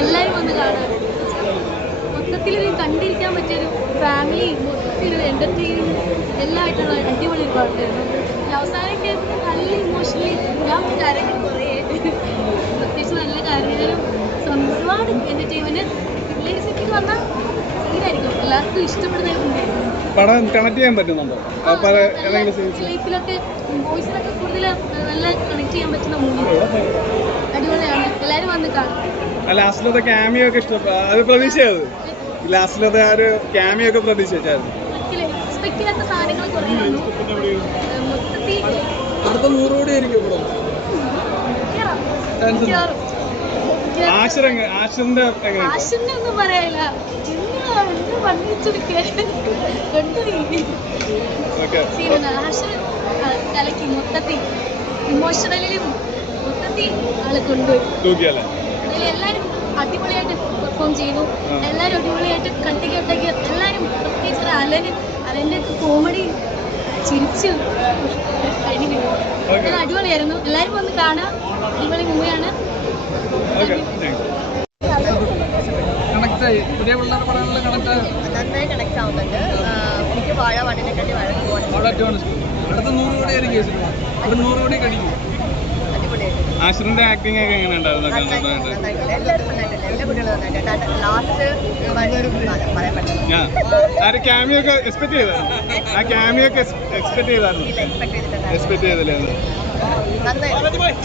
എല്ലാവരും വന്ന് കാണാൻ മൊത്തത്തിൽ കണ്ടിരിക്കാൻ പറ്റിയൊരു ഫാമിലി മൊത്തത്തിൽ എൻ്റർടൈൻമെൻറ്റ് എല്ലാം ആയിട്ടുള്ള അടിപൊളി ഒരു പാട്ടായിരുന്നു. അവസാനമൊക്കെ നല്ല ഇമോഷണലി ഞാൻ കരഞ്ഞു കുറേ പ്രത്യേകിച്ച് നല്ല കരഞ്ഞാലും ഒരുപാട് എൻ്റർടൈൻമെൻറ്റ് പിള്ളേഴ്സിലേക്ക് വന്നാൽ സീനായിരിക്കും എല്ലാവർക്കും ഇഷ്ടപ്പെടുന്ന പടം കണക്ട് ചെയ്യാൻ പറ്റുന്നുണ്ടോ? ലൈഫിലൊക്കെ വോയിസിലൊക്കെ കൂടുതൽ നല്ല കണക്ട് ചെയ്യാൻ പറ്റുന്ന മൂവി അടിപൊളിയാണ്. എല്ലാവരും വന്ന് കാണും. ലാസ്റ്റിലത്തെ ക്യാമിയോ ഒക്കെ ഇഷ്ടപ്പെട്ടു. അത് പ്രതീക്ഷയത് ലാസ്റ്റിലത്തെ ആ ഒരു ക്യാമിയോ ഒക്കെ പ്രതീക്ഷിച്ചായിരുന്നു. എക്സ്പെക്ട് ചെയ്യാത്ത സാധനങ്ങൾ കുറേ മൊത്തത്തിൽ അടുത്ത 100 കോടി ആയിരിക്കും പടം. ആഷിറിന്റെ ഒന്നും പറയാനില്ല. കലക്കി മൊത്തത്തിൽ ഇമോഷണലിലും മൊത്തത്തിൽ ആളെ കൊണ്ടുപോയി. എല്ലാവരും അടിപൊളിയായിട്ട് പെർഫോം ചെയ്തു. എല്ലാവരും അടിപൊളിയായിട്ട് കണ്ടിക്കൊണ്ടേക്ക് എല്ലാവരും പ്രത്യേകിച്ച് അലൻ്റെ ഒക്കെ കോമഡി ചിരിച്ചു അടിപൊളിയായിരുന്നു. എല്ലാവരും വന്ന് കാണാം. അടിപൊളി മൂവിയാണ്. നന്നായി കണക്ട് ആവുന്നുണ്ട്. എനിക്ക് വാഴ വണ്ണിനെക്കാട്ടി വാഴ ആശ്രിന്റെ ആക്ടിംഗ് ഒക്കെ എങ്ങനെ ഉണ്ടായിരുന്നു? എല്ലാവരും നന്നായിട്ടില്ല. എല്ലാ കുട്ടികളും നന്നായിട്ടുണ്ട്. ലാസ്റ്റ് പറയാൻ പറ്റില്ല. ക്യാമിയോ ഒക്കെ എക്സ്പെക്ട് ചെയ്തായിരുന്നു. ആ ക്യാമിയോ ഒക്കെ എക്സ്പെക്ട് ചെയ്തായിരുന്നു. എക്സ്പെക്ട് ചെയ്തില്ലായിരുന്നു.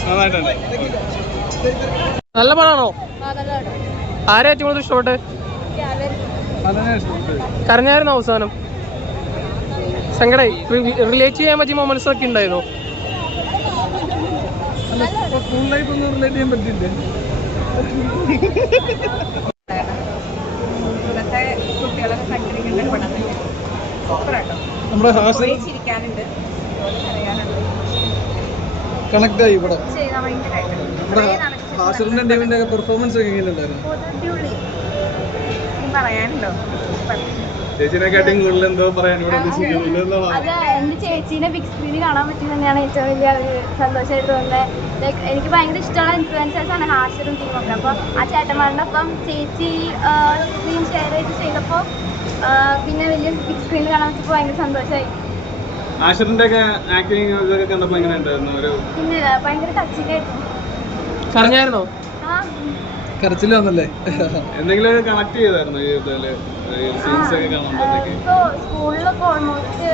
നന്നായിട്ടുണ്ട്. നല്ല പടമാണോ? ആരെ ഏറ്റവും കൂടുതൽ ഇഷ്ടപ്പെട്ട്? കരഞ്ഞായിരുന്നു അവസാനം? സങ്കടായി? റിലേറ്റ് ചെയ്യാൻ പറ്റിയ മൊമെന്റ്സ് ഒക്കെ ഉണ്ടായിരുന്നു? സ്കൂൾ ലൈഫ് ഒന്നും റിലേറ്റ് ചെയ്യാൻ പറ്റില്ലേ? നമ്മുടെ കണക്ട് ആയി ഇവിടെ. ഹാഷറിന്റെ ഡേവിന്റെ പെർഫോമൻസ് ഒക്കെ എങ്ങനെയുണ്ടായിരുന്നു? ചേച്ചിനെക്കാട്ടിയും കൂടുതൽ എന്തോ പറയാൻ ഇവിടെ അത് എന്റെ ചേച്ചീനെ ബിഗ് സ്ക്രീനിൽ കാണാൻ പറ്റും തന്നെയാണ് ഏറ്റവും വലിയ സന്തോഷമായിട്ട് തോന്നുന്നത്. ലൈക്ക് എനിക്ക് ഭയങ്കര ഇഷ്ടമുള്ള ഇൻഫ്ലുവൻസേഴ്സ് ആണ് ഹാഷറും ടീമൊക്കെ. അപ്പോൾ ആ ചേട്ടന്മാരുടെ ഒപ്പം ചേച്ചി സ്ക്രീൻ ഷെയർ ചെയ്തപ്പോൾ പിന്നെ വലിയ ബിഗ് സ്ക്രീനിൽ കാണാൻ പറ്റിയപ്പോൾ ഭയങ്കര സന്തോഷമായി. ആഷിറിന്റെ ഒക്കെ ആക്ടിങ് ഇതൊക്കെ കണ്ടപ്പോൾ എങ്ങനെ ഉണ്ടായിരുന്നു? പിന്നെ ഭയങ്കര ടച്ചിങ് ആയിരുന്നു. കരഞ്ഞായിരുന്നോ? കരച്ചിലാന്നല്ലേ? എന്തെങ്കിലും കണക്ട് ചെയ്തായിരുന്നു സീൻസ് ഒക്കെ കാണുമ്പോഴത്തേക്ക്? ഇപ്പോൾ സ്കൂളിലൊക്കെ ഓൾമോസ്റ്റ്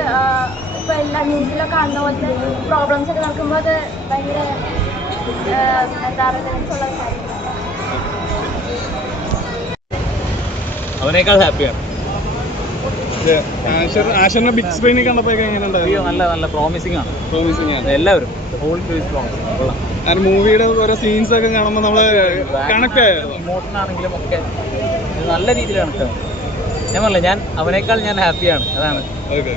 ഇപ്പോൾ എല്ലാ ന്യൂസിലൊക്കെ കാണുന്ന പോലത്തെ പ്രോബ്ലംസ് ഒക്കെ നടക്കുമ്പോൾ അത് ഭയങ്കര എന്താ പറയുക കാര്യം. അവനേക്കാൾ ഹാപ്പിയാണ്. ആഷിറിനെ ബിഗ് സ്ക്രീനിൽ കണ്ടപ്പോൾ എങ്ങനെ ഉണ്ടായിരുന്നു? നല്ല പ്രോമിസിംഗ് ആണ്. പ്രോമിസിംഗ് ആണ് എല്ലാവരും. മൂവിയുടെ ഓരോ സീൻസ് ഒക്കെ കാണുമ്പോൾ നമ്മള് കണക്ട് ആയിരുന്നു. ഇമോഷൻ ആണെങ്കിലും ഒക്കെ നല്ല രീതിയിൽ കണക്ട് ആവും. ഞാൻ പറഞ്ഞില്ല, അവനേക്കാൾ ഞാൻ ഹാപ്പിയാണ്. അതാണ്. ഓക്കെ.